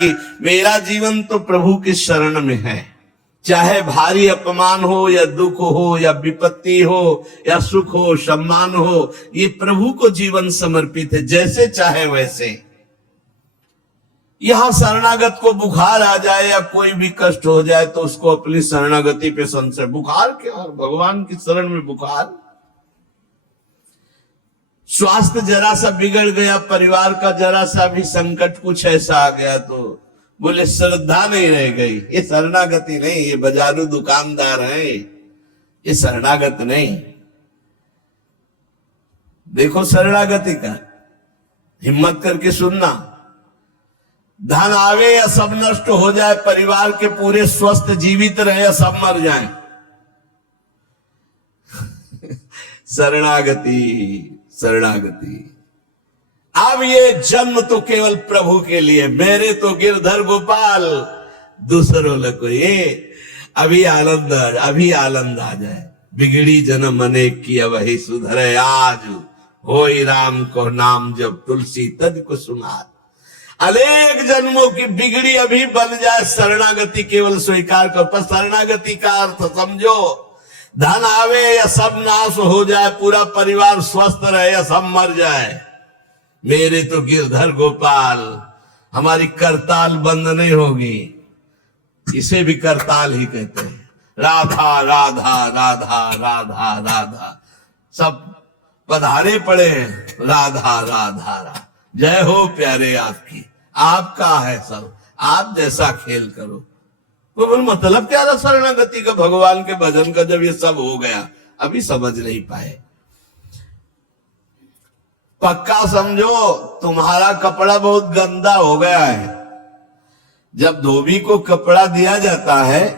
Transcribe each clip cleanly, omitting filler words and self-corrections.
कि मेरा जीवन तो प्रभु की शरण में है। चाहे भारी अपमान हो या दुख हो या विपत्ति हो या सुख हो सम्मान हो, ये प्रभु को जीवन समर्पित है, जैसे चाहे वैसे। यहां शरणागत को बुखार आ जाए या कोई भी कष्ट हो जाए तो उसको अपनी शरणागति पे संशय। बुखार क्या, भगवान की शरण में बुखार। स्वास्थ्य जरा सा बिगड़ गया, परिवार का जरा सा भी संकट कुछ ऐसा आ गया तो बोले श्रद्धा नहीं रह गई। ये शरणागति नहीं, ये बाजारू दुकानदार है, ये शरणागत नहीं। देखो शरणागति का हिम्मत करके सुनना। धन आवे या सब नष्ट हो जाए, परिवार के पूरे स्वस्थ जीवित रहे या सब मर जाएं, शरणागति शरणागति। अब ये जन्म तो केवल प्रभु के लिए, मेरे तो गिरधर गोपाल, दूसरों को ये अभी आनंद आ जाए। बिगड़ी जन्म अनेक की वही सुधरे आज, होई राम को नाम जब तुलसी तज को सुनार। अनेक जन्मों की बिगड़ी अभी बन जाए, शरणागति केवल स्वीकार कर। पर शरणागति का अर्थ समझो, धन आवे या सब नाश हो जाए, पूरा परिवार स्वस्थ रहे या सब मर जाए, मेरे तो गिरधर गोपाल, हमारी करताल बंद नहीं होगी। इसे भी करताल ही कहते हैं। राधा राधा राधा राधा राधा, सब पधारे पड़े हैं, राधा राधा राधा। जय हो प्यारे आपकी, आपका है सब, आप जैसा खेल करो। तो बोल मतलब क्या था शरणागति का, भगवान के भजन का, जब ये सब हो गया अभी समझ नहीं पाए। पक्का समझो, तुम्हारा कपड़ा बहुत गंदा हो गया है। जब धोबी को कपड़ा दिया जाता है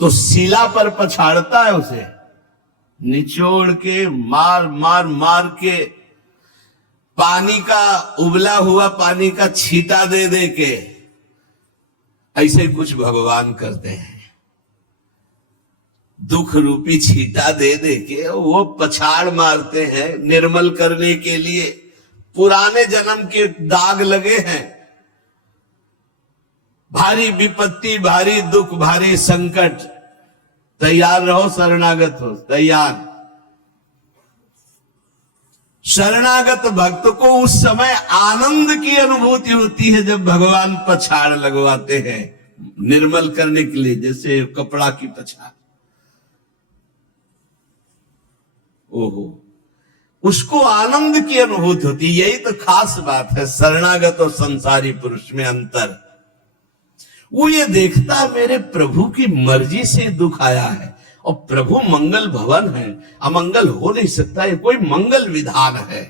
तो शिला पर पछाड़ता है, उसे निचोड़ के मार मार मार के, पानी का उबला हुआ पानी का छींटा दे दे के, ऐसे कुछ भगवान करते हैं। दुख रूपी छींटा दे दे के वो पछाड़ मारते हैं निर्मल करने के लिए। पुराने जन्म के दाग लगे हैं, भारी विपत्ति, भारी दुख, भारी संकट। तैयार रहो, शरणागत हो, तैयार। शरणागत भक्त को उस समय आनंद की अनुभूति होती है जब भगवान पछाड़ लगवाते हैं निर्मल करने के लिए, जैसे कपड़ा की पछाड़। ओहो, उसको आनंद की अनुभूति होती। यही तो खास बात है शरणागत और संसारी पुरुष में अंतर। वो ये देखता मेरे प्रभु की मर्जी से दुख आया है, और प्रभु मंगल भवन है, अमंगल हो नहीं सकता, ये कोई मंगल विधान है।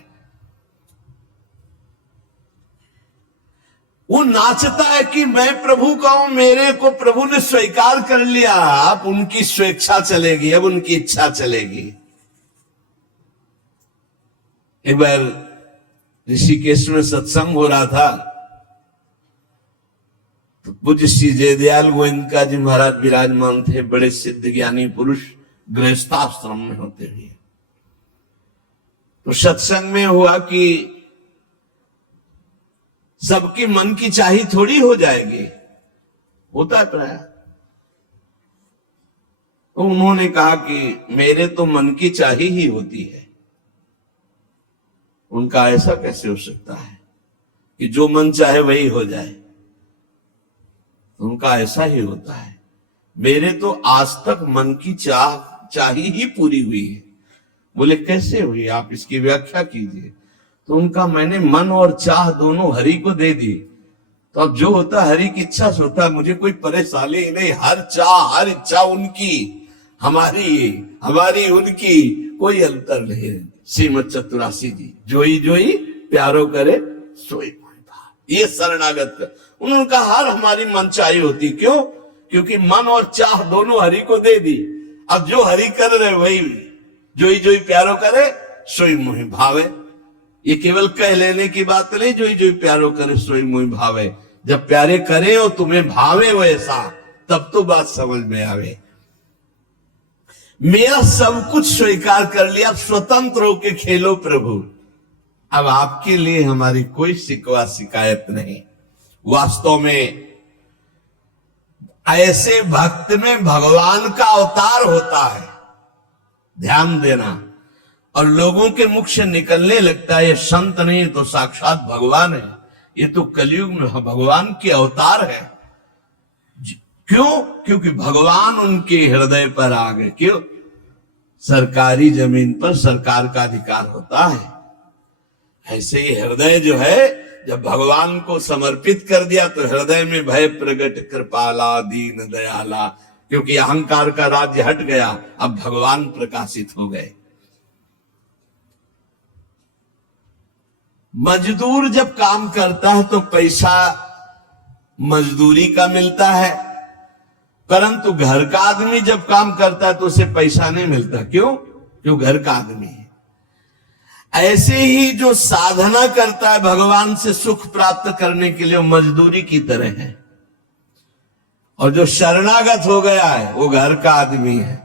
वो नाचता है कि मैं प्रभु का हूं, मेरे को प्रभु ने स्वीकार कर लिया, अब उनकी स्वेच्छा चलेगी, अब उनकी इच्छा चलेगी। एक बार ऋषिकेश में सत्संग हो रहा था, तो पूज्य श्री जयदयाल गोविंद जी महाराज विराजमान थे, बड़े सिद्ध ज्ञानी पुरुष, गृहस्थाश्रम में होते हुए। तो सत्संग में हुआ कि सबकी मन की चाही थोड़ी हो जाएगी, होता है प्राय। तो उन्होंने कहा कि मेरे तो मन की चाही ही होती है। उनका ऐसा कैसे हो सकता है कि जो मन चाहे वही हो जाए? उनका ऐसा ही होता है। मेरे तो आज तक मन की चाही ही पूरी हुई है। बोले कैसे हुई, आप इसकी व्याख्या कीजिए। तो उनका मैंने मन और चाह दोनों हरि को दे दी, तो अब जो होता हरि की इच्छा से होता, मुझे कोई परेशानी नहीं। हर चाह हर इच्छा उनकी, हमारी उनकी, कोई अंतर नहीं। श्रीमद चतुरासी जी, जोई जोई प्यारो करे सोई मोहि भाव। ये शरणागत का उन्होंने कहा हर हमारी मन चाही होती। क्यों? क्योंकि मन और चाह दोनों हरि को दे दी। अब जो हरि कर रहे वही, जोई जोई प्यारो करे सोई मोहि भावे। ये केवल कह लेने की बात नहीं, जोई जोई प्यारो करे सोई मोहि भावे। जब प्यारे करे और तुम्हें भावे वैसा, तब तो बात समझ में आवे। मेरा सब कुछ स्वीकार कर लिया, स्वतंत्र होके खेलो प्रभु। अब आपके लिए हमारी कोई शिकवा शिकायत नहीं। वास्तव में ऐसे भक्त में भगवान का अवतार होता है, ध्यान देना। और लोगों के मुख से निकलने लगता है ये संत नहीं तो साक्षात भगवान है, ये तो कलयुग में भगवान के अवतार है। क्यों? क्योंकि भगवान उनके हृदय पर आ गए। क्यों? सरकारी जमीन पर सरकार का अधिकार होता है। ऐसे ही हृदय जो है जब भगवान को समर्पित कर दिया तो हृदय में भय प्रगट कृपाला दीन दयाला, क्योंकि अहंकार का राज्य हट गया, अब भगवान प्रकाशित हो गए। मजदूर जब काम करता है तो पैसा मजदूरी का मिलता है, परंतु घर का आदमी जब काम करता है तो उसे पैसा नहीं मिलता। क्यों? क्यों? घर का आदमी है। ऐसे ही जो साधना करता है भगवान से सुख प्राप्त करने के लिए मजदूरी की तरह है, और जो शरणागत हो गया है वो घर का आदमी है,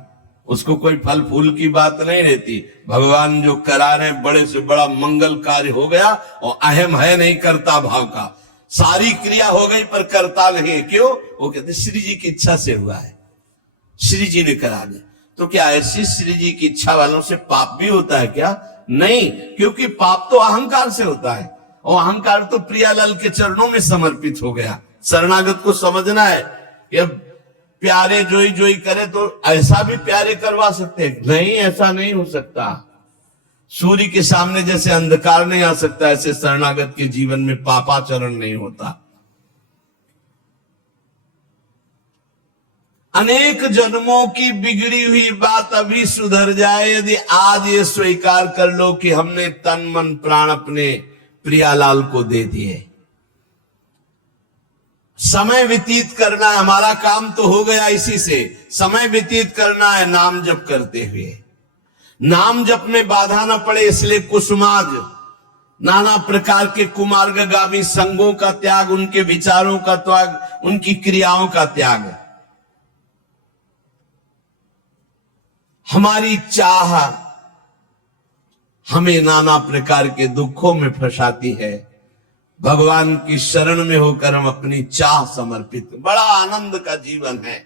उसको कोई फल फूल की बात नहीं रहती। भगवान जो करा रहे बड़े से बड़ा मंगल कार्य हो गया और अहम है नहीं करता भाव का, सारी क्रिया हो गई पर करता नहीं। क्यों? वो कहते श्री जी की इच्छा से हुआ है, श्री जी ने करा दिया। तो क्या ऐसी श्री जी की इच्छा वालों से पाप भी होता है क्या? नहीं, क्योंकि पाप तो अहंकार से होता है, और अहंकार तो प्रियालाल के चरणों में समर्पित हो गया। शरणागत को समझना है कि प्यारे जोई जोई करे तो ऐसा भी प्यारे करवा सकते हैं? नहीं, ऐसा नहीं हो सकता। सूर्य के सामने जैसे अंधकार नहीं आ सकता, ऐसे शरणागत के जीवन में पापाचरण नहीं होता। अनेक जन्मों की बिगड़ी हुई बात अभी सुधर जाए यदि आज ये स्वीकार कर लो कि हमने तन मन प्राण अपने प्रियालाल को दे दिए। समय व्यतीत करना है, हमारा काम तो हो गया इसी से। समय व्यतीत करना है नाम जप करते हुए, नाम जप में बाधा न पड़े इसलिए कुसुमाज, नाना प्रकार के कुमार्गगामी संगों का त्याग, उनके विचारों का त्याग, उनकी क्रियाओं का त्याग। हमारी चाह हमें नाना प्रकार के दुखों में फंसाती है। भगवान की शरण में होकर हम अपनी चाह समर्पित, बड़ा आनंद का जीवन है।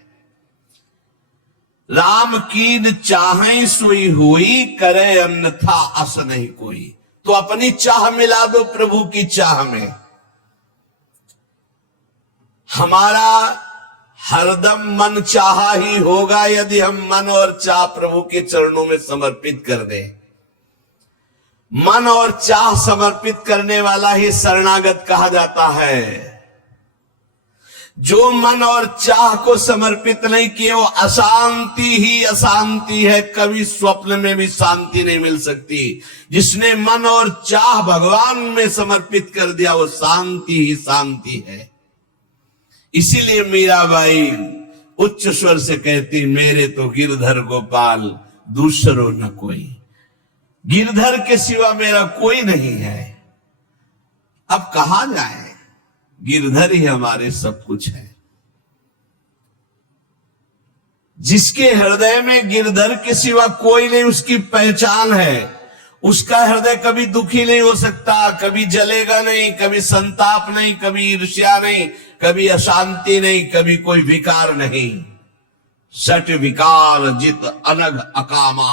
राम कीन चाहे सोई हुई, करे अन्यथा अस नहीं कोई। तो अपनी चाह मिला दो प्रभु की चाह में। हमारा हरदम मन चाहा ही होगा यदि हम मन और चाह प्रभु के चरणों में समर्पित कर दें। मन और चाह समर्पित करने वाला ही शरणागत कहा जाता है। जो मन और चाह को समर्पित नहीं किए वो अशांति ही अशांति है, कभी स्वप्न में भी शांति नहीं मिल सकती। जिसने मन और चाह भगवान में समर्पित कर दिया वो शांति ही शांति है। इसीलिए मीराबाई उच्च स्वर से कहती, मेरे तो गिरधर गोपाल दूसरो न कोई। गिरधर के सिवा मेरा कोई नहीं है। अब कहां जाए? गिरधर ही हमारे सब कुछ है। जिसके हृदय में गिरधर के सिवा कोई नहीं, उसकी पहचान है। उसका हृदय कभी दुखी नहीं हो सकता, कभी जलेगा नहीं, कभी संताप नहीं, कभी ईर्ष्या नहीं, कभी अशांति नहीं, कभी कोई विकार नहीं। सट विकार जित अनग अकामा।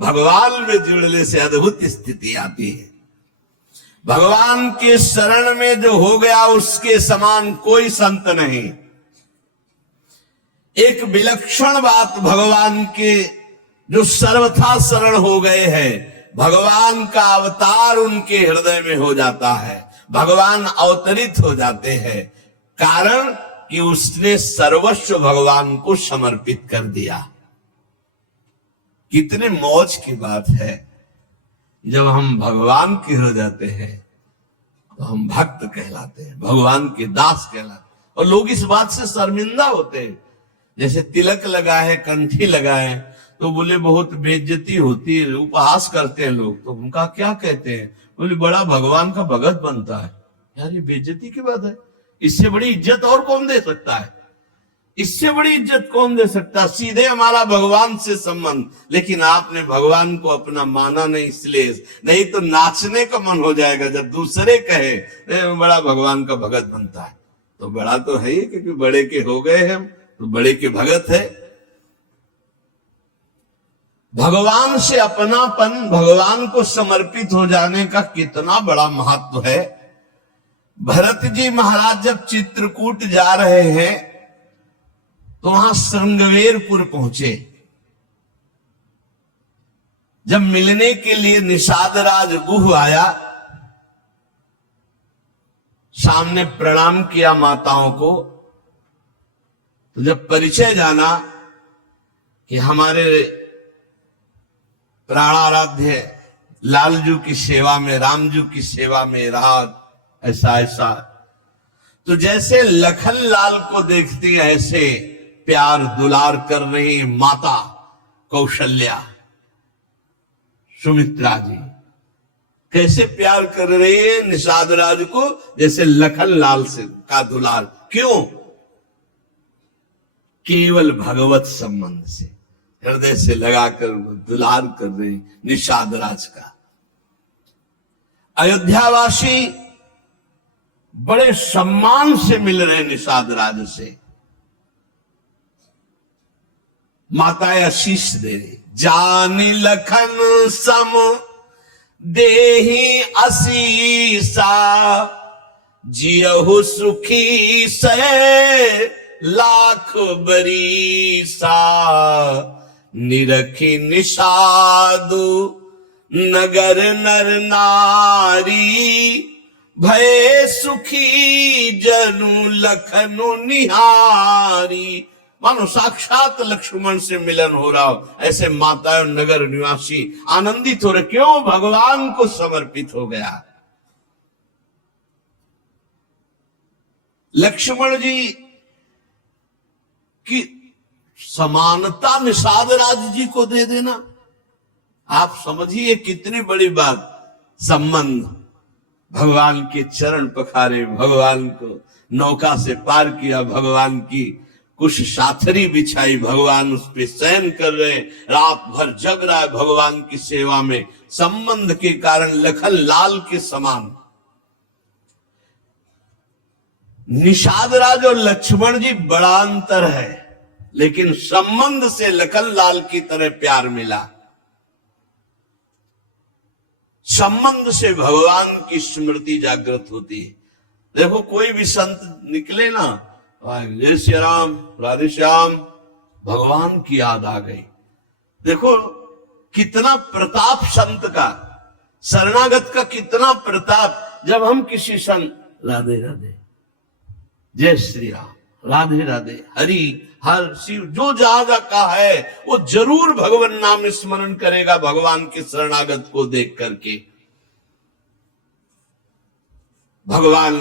भगवान में जुड़ने से अद्भुत स्थिति आती है। भगवान के शरण में जो हो गया उसके समान कोई संत नहीं। एक विलक्षण बात, भगवान के जो सर्वथा शरण हो गए हैं, भगवान का अवतार उनके हृदय में हो जाता है, भगवान अवतरित हो जाते हैं। कारण कि उसने सर्वस्व भगवान को समर्पित कर दिया। कितने मौज की बात है, जब हम भगवान के हो जाते हैं तो हम भक्त कहलाते हैं, भगवान के दास कहलाते हैं। और लोग इस बात से शर्मिंदा होते हैं। जैसे तिलक लगाए, कंठी लगाए तो बोले बहुत बेइज्जती होती है, उपहास करते हैं लोग। तो उनका क्या कहते हैं? बोले बड़ा भगवान का भगत बनता है। यार ये बेइज्जती की बात है, इससे बड़ी इज्जत और कौन दे सकता है? इससे बड़ी इज्जत कौन दे सकता? सीधे हमारा भगवान से संबंध, लेकिन आपने भगवान को अपना माना नहीं, इसलिए नहीं तो नाचने का मन हो जाएगा जब दूसरे कहे बड़ा भगवान का भगत बनता है। तो बड़ा तो है ही, क्योंकि बड़े के हो गए हम, तो बड़े के भगत है। भगवान से अपनापन, भगवान को समर्पित हो जाने का कितना बड़ा महत्व है। भरत जी महाराज जब चित्रकूट जा रहे हैं तो वहां श्रृंगवेरपुर पहुंचे। जब मिलने के लिए निषाद राज गुह आया, सामने प्रणाम किया माताओं को, तो जब परिचय जाना कि हमारे प्राणाराध्य लालजू की सेवा में, रामजू की सेवा में रहा, ऐसा ऐसा, तो जैसे लखन लाल को देखती ऐसे प्यार दुलार कर रही माता कौशल्या, सुमित्रा जी कैसे प्यार कर रही है निषाद राज को, जैसे लखन लाल से का दुलार। क्यों? केवल भगवत संबंध से, हृदय से लगाकर दुलार कर रही निषाद राज का। अयोध्यावासी बड़े सम्मान से मिल रहे निषाद राज से, माताएं आशीष दे रही, जानी लखन सम देहि असीसा, जियहु सुखी से लाख बरीसा, निरखी निषादु नगर नर नारी, भय सुखी जनु लखनु निहारी। मानो साक्षात लक्ष्मण से मिलन हो रहा हो, ऐसे माता और नगर निवासी आनंदित हो रहे। क्यों? भगवान को समर्पित हो गया। लक्ष्मण जी की समानता निषाद राज जी को दे देना, आप समझिए कितनी बड़ी बात। संबंध, भगवान के चरण पखारे, भगवान को नौका से पार किया, भगवान की कुछ साथरी बिछाई, भगवान उस पे शयन कर रहे, रात भर जग रहा है भगवान की सेवा में। संबंध के कारण लखन लाल के समान निषाद राज और लक्ष्मण जी, बड़ा अंतर है, लेकिन संबंध से लखन लाल की तरह प्यार मिला। संबंध से भगवान की स्मृति जागृत होती है। देखो कोई भी संत निकले ना, जय श्री राम, राधे श्याम, भगवान की याद आ गई। देखो कितना प्रताप संत का, शरणागत का कितना प्रताप। जब हम किसी संत, राधे राधे, जय श्री राम, राधे राधे, हरि हर शिव, जो जहां का है वो जरूर भगवान नाम स्मरण करेगा भगवान के शरणागत को देख करके। भगवान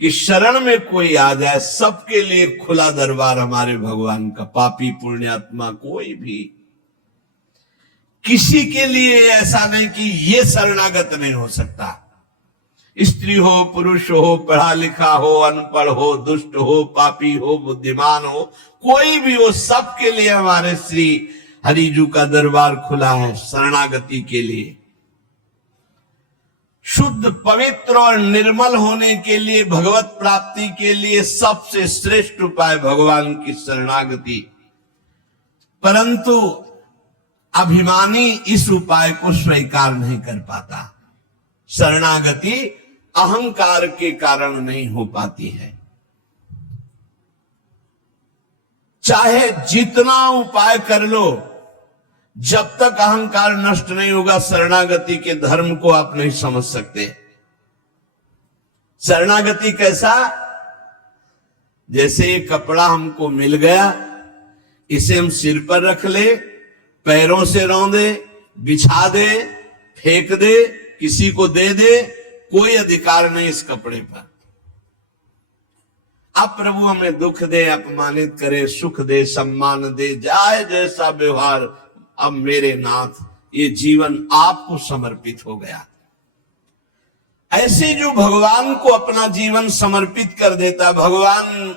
कि शरण में कोई आ जाए, सबके लिए खुला दरबार हमारे भगवान का। पापी पुण्यात्मा कोई भी, किसी के लिए ऐसा नहीं कि ये शरणागत नहीं हो सकता। स्त्री हो, पुरुष हो, पढ़ा लिखा हो, अनपढ़ हो, दुष्ट हो, पापी हो, बुद्धिमान हो, कोई भी हो, सबके लिए हमारे श्री हरिजू का दरबार खुला है शरणागति के लिए। शुद्ध, पवित्र और निर्मल होने के लिए, भगवत प्राप्ति के लिए सबसे श्रेष्ठ उपाय भगवान की शरणागति। परंतु अभिमानी इस उपाय को स्वीकार नहीं कर पाता। शरणागति अहंकार के कारण नहीं हो पाती है। चाहे जितना उपाय कर लो, जब तक अहंकार नष्ट नहीं होगा, शरणागति के धर्म को आप नहीं समझ सकते। शरणागति कैसा? जैसे ये कपड़ा हमको मिल गया, इसे हम सिर पर रख ले, पैरों से रौंदे, बिछा दे, फेंक दे, किसी को दे दे, कोई अधिकार नहीं इस कपड़े पर। अब प्रभु हमें दुख दे, अपमानित करे, सुख दे, सम्मान दे, जाए जैसा व्यवहार, अब मेरे नाथ ये जीवन आपको समर्पित हो गया। ऐसे जो भगवान को अपना जीवन समर्पित कर देता, भगवान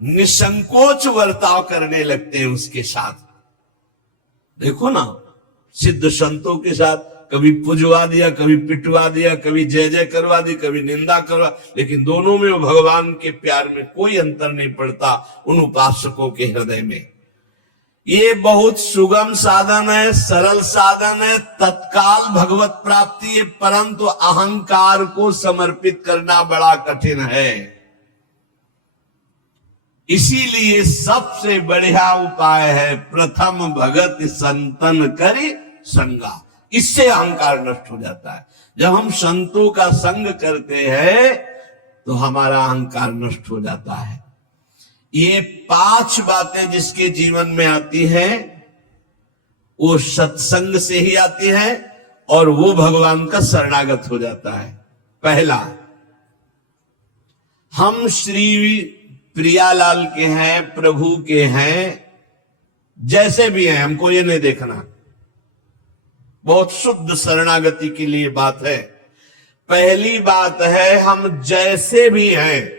निसंकोच वर्ताव करने लगते हैं उसके साथ। देखो ना, सिद्ध संतों के साथ कभी पुजवा दिया, कभी पिटवा दिया, कभी जय जय करवा दी, कभी निंदा करवा, लेकिन दोनों में भगवान के प्यार में कोई अंतर नहीं पड़ता उन उपासकों के हृदय में। ये बहुत सुगम साधन है, सरल साधन है, तत्काल भगवत प्राप्ति है, परंतु अहंकार को समर्पित करना बड़ा कठिन है। इसीलिए सबसे बढ़िया उपाय है प्रथम भगत संतन करि संगा। इससे अहंकार नष्ट हो जाता है। जब हम संतों का संग करते हैं तो हमारा अहंकार नष्ट हो जाता है। ये 5 बातें जिसके जीवन में आती हैं वो सत्संग से ही आती है और वो भगवान का शरणागत हो जाता है। पहला, हम श्री प्रियालाल के हैं, प्रभु के हैं, जैसे भी हैं, हमको ये नहीं देखना। बहुत शुद्ध शरणागति के लिए बात है। पहली बात है हम जैसे भी हैं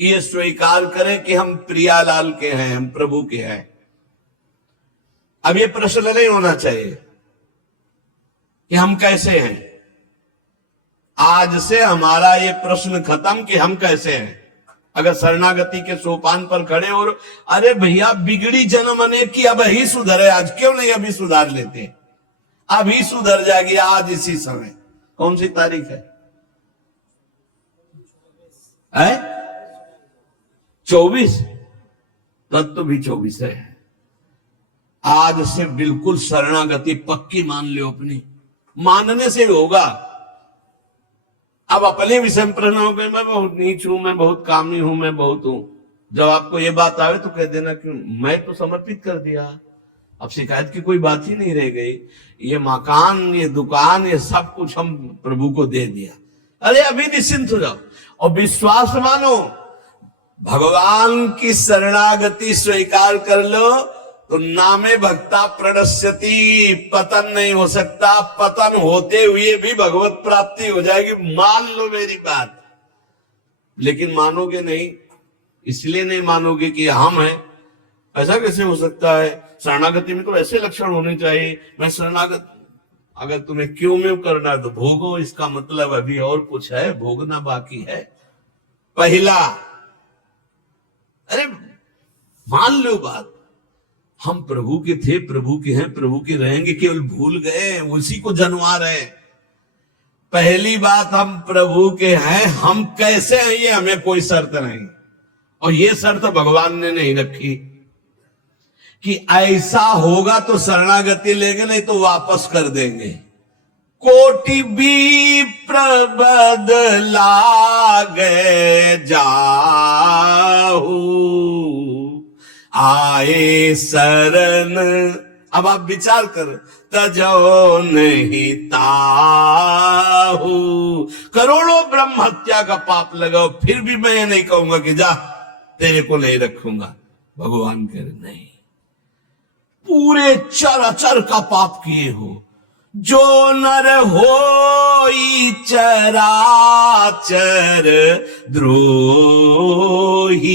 ये स्वीकार करें कि हम प्रियालाल के हैं, हम प्रभु के हैं। अब ये प्रश्न नहीं होना चाहिए कि हम कैसे हैं। आज से हमारा ये प्रश्न खत्म कि हम कैसे हैं। अगर शरणागति के सोपान पर खड़े और अरे भैया बिगड़ी जन्म अनेक की, अब ही सुधरे, आज क्यों नहीं अभी सुधार लेते, अभी सुधर जाएगी आज इसी समय। कौन सी तारीख है? 24। तब तो भी 24 है। आज से बिल्कुल शरणागति पक्की मान लो अपनी, मानने से होगा। अब अपने विषय में प्रश्न हो गए, मैं बहुत नीच हूं, मैं बहुत कामी हूं, मैं बहुत हूं। जब आपको ये बात आवे तो कह देना कि मैं तो समर्पित कर दिया, अब शिकायत की कोई बात ही नहीं रह गई। ये मकान, ये दुकान, ये सब कुछ हम प्रभु को दे दिया। अरे अभी निश्चिंत हो जाओ और विश्वास मानो, भगवान की शरणागति स्वीकार कर लो तो नामे भक्ता प्रणश्यति, पतन नहीं हो सकता। पतन होते हुए भी भगवत प्राप्ति हो जाएगी, मान लो मेरी बात। लेकिन मानोगे नहीं, इसलिए नहीं मानोगे कि हम हैं। ऐसा कैसे हो सकता है? शरणागति में तो ऐसे लक्षण होने चाहिए। मैं शरणागत, अगर तुम्हें क्यों में करना है तो भोगो, इसका मतलब अभी और कुछ है, भोगना बाकी है। पहला, अरे मान लो बात, हम प्रभु के थे, प्रभु के हैं, प्रभु के रहेंगे, केवल भूल गए, उसी को जनवा रहे। पहली बात, हम प्रभु के हैं, हम कैसे हैं ये हमें कोई शर्त नहीं, और ये शर्त भगवान ने नहीं रखी कि ऐसा होगा तो शरणागति लेंगे, नहीं तो वापस कर देंगे। कोटि भी प्रबदला गए जाहू, आए शरण। अब आप विचार करो, तजो नहीं ताहू। करोड़ों ब्रह्म हत्या का पाप लगाओ, फिर भी मैं ये नहीं कहूंगा कि जा तेरे को नहीं रखूंगा। भगवान कह रहे नहीं, पूरे चराचर का पाप किए हो, जो नर होई चराचर द्रोही,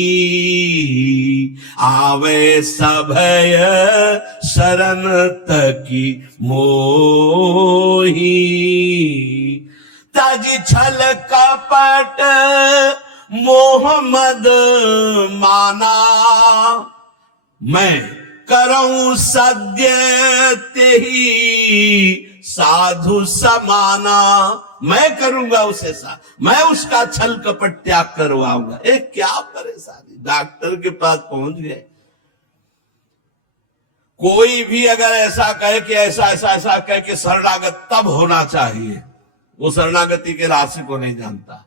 आवे सभय शरण तकी मोही। तज छल कपट मोहम्मद माना, मैं करऊं सद्य तेही साधु समाना। मैं करूंगा उसे मैं उसका छल कपट त्याग करवाऊंगा। क्या परेशानी, डॉक्टर के पास पहुंच गए। कोई भी अगर ऐसा कहे कि ऐसा ऐसा ऐसा कहे कि शरणागत तब होना चाहिए, वो शरणागति के राशि को नहीं जानता।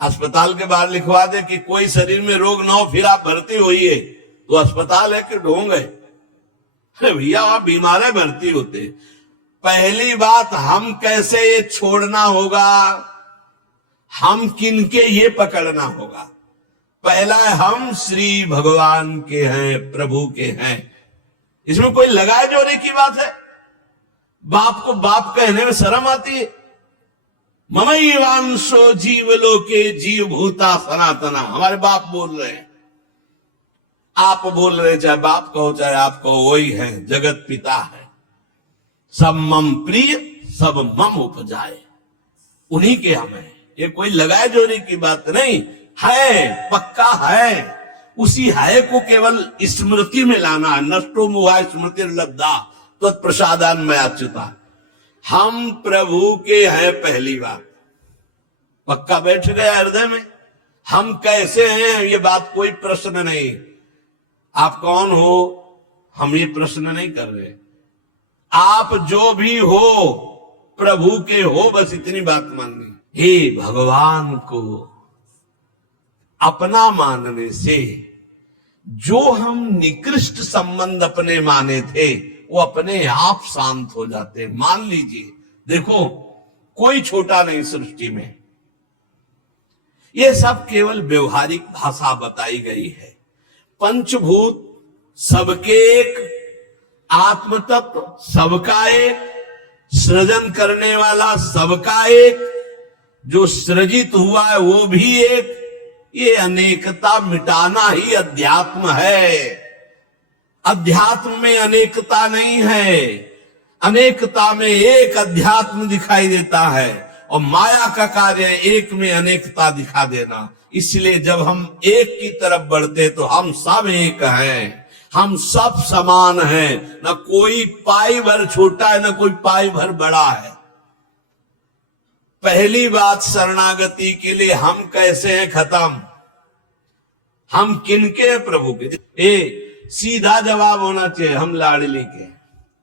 अस्पताल के बाहर लिखवा दे कि कोई शरीर में रोग ना हो फिर आप भर्ती होइए, तो अस्पताल है कि ढोंग है? भैया आप बीमार है, भर्ती होते। पहली बात, हम कैसे ये छोड़ना होगा, हम किनके ये पकड़ना होगा। पहला है, हम श्री भगवान के हैं, प्रभु के हैं। इसमें कोई लगाए जोड़े की बात है? बाप को बाप कहने में शर्म आती है? ममैवांशो जीवलोके जीव भूता सनातना। हमारे बाप बोल रहे हैं, आप बोल रहे, चाहे बाप कहो चाहे आप कहो, वही है, जगत पिता है। सब मम प्रिय सब मम उपजाए, उन्हीं के हम है। ये कोई लगाए जोड़ी की बात नहीं है, पक्का है। उसी है को केवल स्मृति में लाना है। नष्टो मुहा स्मृति लब्धा तत्प्रसादान में अच्युता। हम प्रभु के हैं, पहली बात पक्का बैठ गया हृदय में। हम कैसे हैं ये बात कोई प्रश्न नहीं। आप कौन हो हम ये प्रश्न नहीं कर रहे। आप जो भी हो प्रभु के हो, बस इतनी बात माननी। हे भगवान को अपना मानने से जो हम निकृष्ट संबंध अपने माने थे वो अपने आप शांत हो जाते। मान लीजिए, देखो कोई छोटा नहीं सृष्टि में, ये सब केवल व्यवहारिक भाषा बताई गई है। पंचभूत सबके एक, आत्म तत्व सबका एक, सृजन करने वाला सबका एक, जो सृजित हुआ है वो भी एक। ये अनेकता मिटाना ही अध्यात्म है। अध्यात्म में अनेकता नहीं है, अनेकता में एक अध्यात्म दिखाई देता है। और माया का कार्य एक में अनेकता दिखा देना। इसलिए जब हम एक की तरफ बढ़ते तो हम सब एक हैं, हम सब समान हैं। न कोई पाई भर छोटा है न कोई पाई भर बड़ा है। पहली बात, शरणागति के लिए हम कैसे हैं खत्म, हम किनके हैं, प्रभु के। सीधा जवाब होना चाहिए, हम लाडली के।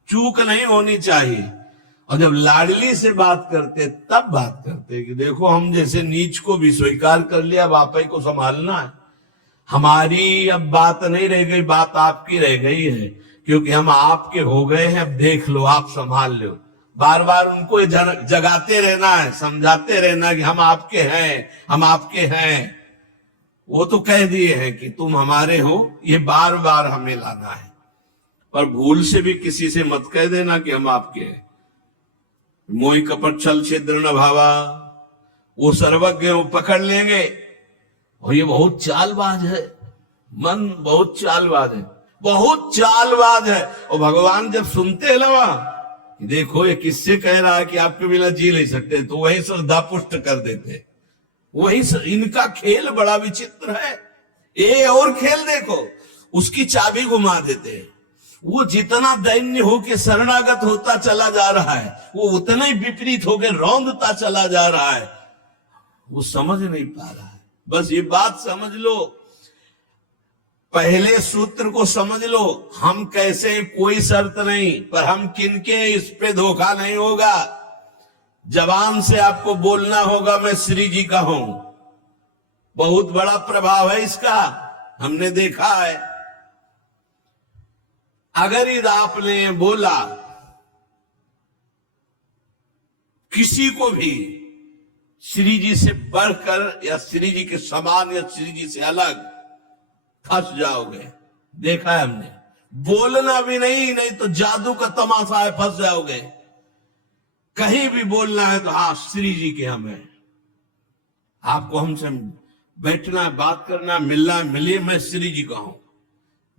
चूक नहीं होनी चाहिए। और जब लाडली से बात करते तब बात करते कि देखो हम जैसे नीच को भी स्वीकार कर लिया, अब आप ही को संभालना है। हमारी अब बात नहीं रह गई, बात आपकी रह गई है, क्योंकि हम आपके हो गए हैं। अब देख लो, आप संभाल लो। बार बार उनको जगाते रहना है, समझाते रहना कि हम आपके हैं, हम आपके हैं। वो तो कह दिए हैं कि तुम हमारे हो, ये बार बार हमें लाना है। पर भूल से भी किसी से मत कह देना कि हम आपके हैं। मोहि कपट छल छिद्र न भावा, वो सर्वज्ञ वो पकड़ लेंगे। और ये बहुत चालबाज है, मन बहुत चालबाज है, बहुत चालबाज है। और भगवान जब सुनते हैं ना, देखो ये किससे कह रहा है कि आपके बिना जी नहीं सकते, तो वही श्रद्धा पुष्ट कर देते। वही इनका खेल बड़ा विचित्र है। ये और खेल देखो, उसकी चाबी घुमा देते हैं। वो जितना दैन्य होके शरणागत होता चला जा रहा है, वो उतना ही विपरीत होके रौंदता चला जा रहा है। वो समझ नहीं पा रहा है। बस ये बात समझ लो, पहले सूत्र को समझ लो। हम कैसे, कोई शर्त नहीं, पर हम किनके, इस पे धोखा नहीं होगा। जबान से आपको बोलना होगा मैं श्री जी का हूं। बहुत बड़ा प्रभाव है इसका, हमने देखा है। अगर यदि आपने बोला किसी को भी श्री जी से बढ़कर या श्री जी के समान या श्री जी से अलग, फंस जाओगे। देखा है हमने। बोलना भी नहीं, नहीं तो जादू का तमाशा है, फंस जाओगे। कहीं भी बोलना है तो हाँ श्री जी के हम हैं, आपको हमसे बैठना है, बात करना, मिलना, मिलिए, मैं श्री जी का हूं।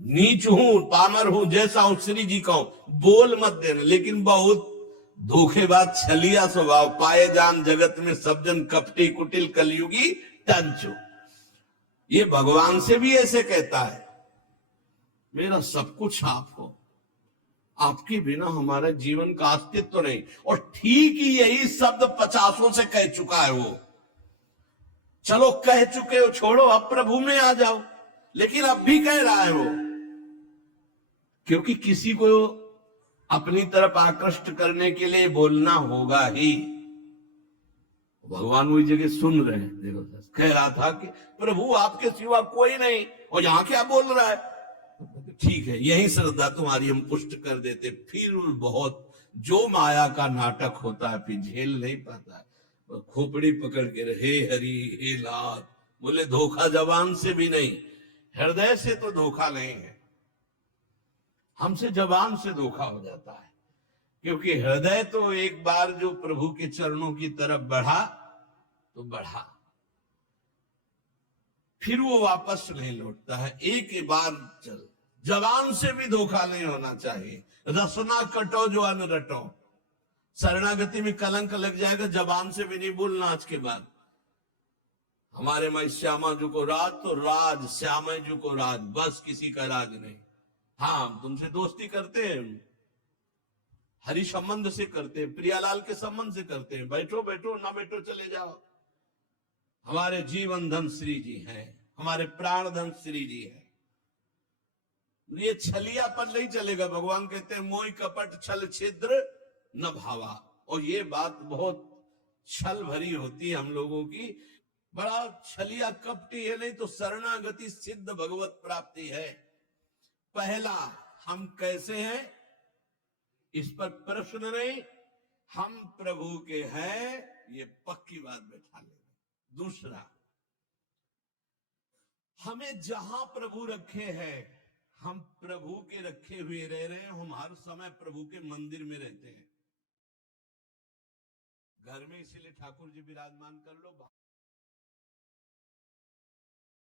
नीच हूं, पामर हूं, जैसा हूं श्री जी का हूं। बोल मत देना। लेकिन बहुत धोखेबाज छलिया स्वभाव, पाए जान जगत में सब जन कपटी कुटिल कलयुगी टंचो। ये भगवान से भी ऐसे कहता है, मेरा सब कुछ आप हो, आपके बिना हमारे जीवन का अस्तित्व नहीं। और ठीक ही यही शब्द 50 से कह चुका है वो। चलो कह चुके हो, छोड़ो, अब प्रभु में आ जाओ। लेकिन अब भी कह रहा है वो, क्योंकि किसी को अपनी तरफ आकृष्ट करने के लिए बोलना होगा ही। भगवान वही जगह सुन रहे हैं। देखो, कह रहा था कि प्रभु आपके सिवा कोई नहीं, और यहां क्या बोल रहा है। ठीक है, यही श्रद्धा तुम्हारी हम पुष्ट कर देते। फिर बहुत जो माया का नाटक होता है, फिर झेल नहीं पाता है, खोपड़ी पकड़ के हे हरि हे लाल बोले। धोखा जबान से भी नहीं, हृदय से तो धोखा नहीं है, हमसे जबान से धोखा हो जाता है। क्योंकि हृदय तो एक बार जो प्रभु के चरणों की तरफ बढ़ा, तो बढ़ा, फिर वो वापस नहीं लौटता है। एक ही बार चल, जबान से भी धोखा नहीं होना चाहिए। रसना कटो जो अन रटो, शरणागति में कलंक लग जाएगा। जबान से भी नहीं बोलना आज के बाद, हमारे माई श्यामा जी को राज तो राज, श्यामा जी को राज, बस किसी का राज नहीं। हाँ, हम तुमसे दोस्ती करते हैं, हरि संबंध से करते हैं, प्रियालाल के संबंध से करते हैं, बैठो बैठो, ना बैठो चले जाओ। हमारे जीवन धन श्री जी हैं, हमारे प्राण धन श्री जी है। ये छलिया पर नहीं चलेगा। भगवान कहते हैं मोह कपट छल छिद्र न भावा। और ये बात बहुत छल भरी होती है हम लोगों की, बड़ा छलिया कपटी है। नहीं तो शरणागति सिद्ध भगवत प्राप्ति है। पहला, हम कैसे हैं इस पर प्रश्न नहीं, हम प्रभु के हैं ये पक्की बात बैठा लेना। दूसरा, हमें जहां प्रभु रखे हैं, हम प्रभु के रखे हुए रह रहे हैं। हम हर समय प्रभु के मंदिर में रहते हैं, घर में इसीलिए ठाकुर जी विराजमान कर लो।